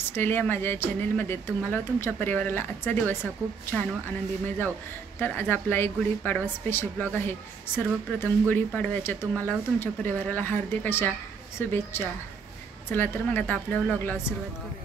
Lifestyle या माझ्या चॅनेलमध्ये तुम्हाला व तुमच्या परिवाराला आजचा दिवस हा खूप छान व आनंदीमय जाओ। तर आज आपला एक गुढीपाडवा स्पेशल ब्लॉग आहे। सर्वप्रथम गुढीपाडव्याच्या तुम्हाला व तुमच्या परिवाराला हार्दिक अशा शुभेच्छा। चला तर मग आता आपल्या व्लॉगला सुरुवात करूया।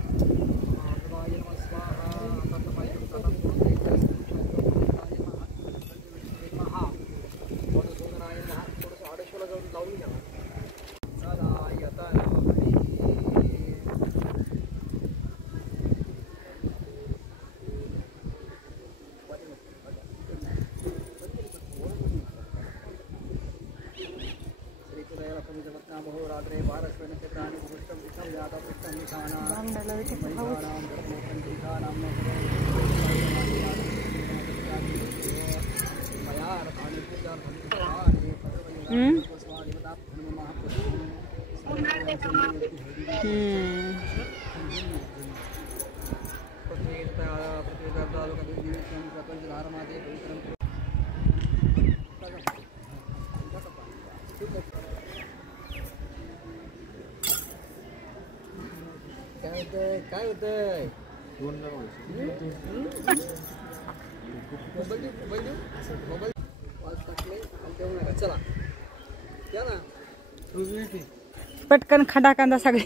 काय होतंय चला या ना पटकन खडा कांदा सगळे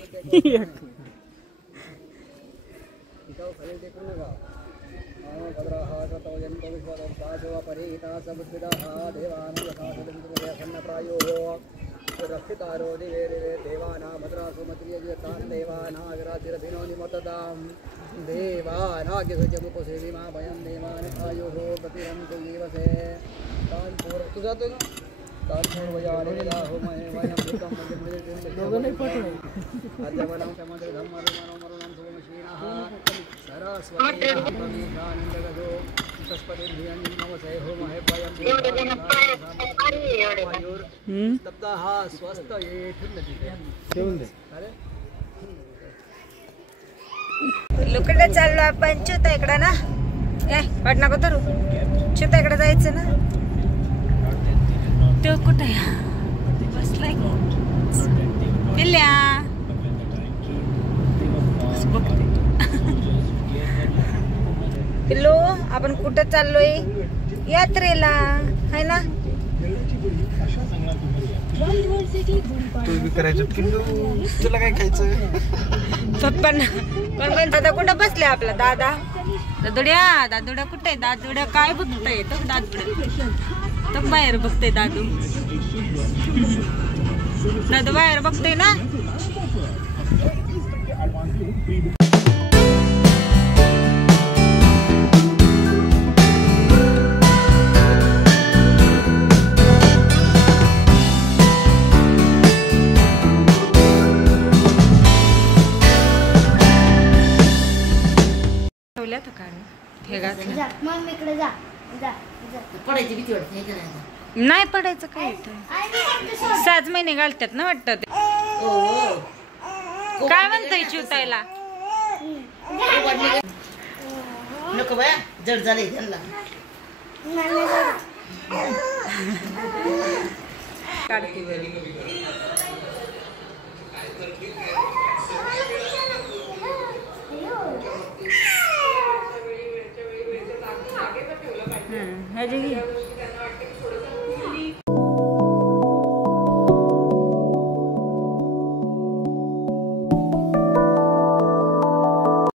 रक्षितारो दिवे दिवे देवाना भद्रासो मत्रियजतान देवाना विराजिरभिनोनि मतदाम देवाना गिरजमुपसेवी मा भयं देवान आयुः प्रतिरंतु जीवसे तान पूर्व तू जातो ना तान पूर्वयाने राहो महे वयं भूतं मजे दोघं नाही पटलं आद्यवनं समग्र धम्मरुमनो मरुणं सोमशीनः सरस्वती प्रमीशानन्दगदो तस्पतिर्भियं नमसे हो महे वयं तब्दा हा स्वस्त ये ठेवून दे अरे लुकडे चाललो आपण चिता इकडे ना ए वाट नको धरू चिता इकडे जायचं ना तो कुठे बसलाय पिल्ल्या पिल्लू आपण कुठे चाललोय यात्रेला है ना तू करायचं पिल्लू तुला काय खायचं पप्पा पण दादा कुठं बसले आपला दादा दादुड्या कुठे दादुड्या काय बघताय तो दादुड्या तो बाहेर बघते दादू बाहेर बघते ना नाही पडायचं काय 6 महिने घालतात ना वाटतं ते काय म्हणतोय चिवतायला नको बाया जड झाले त्यांना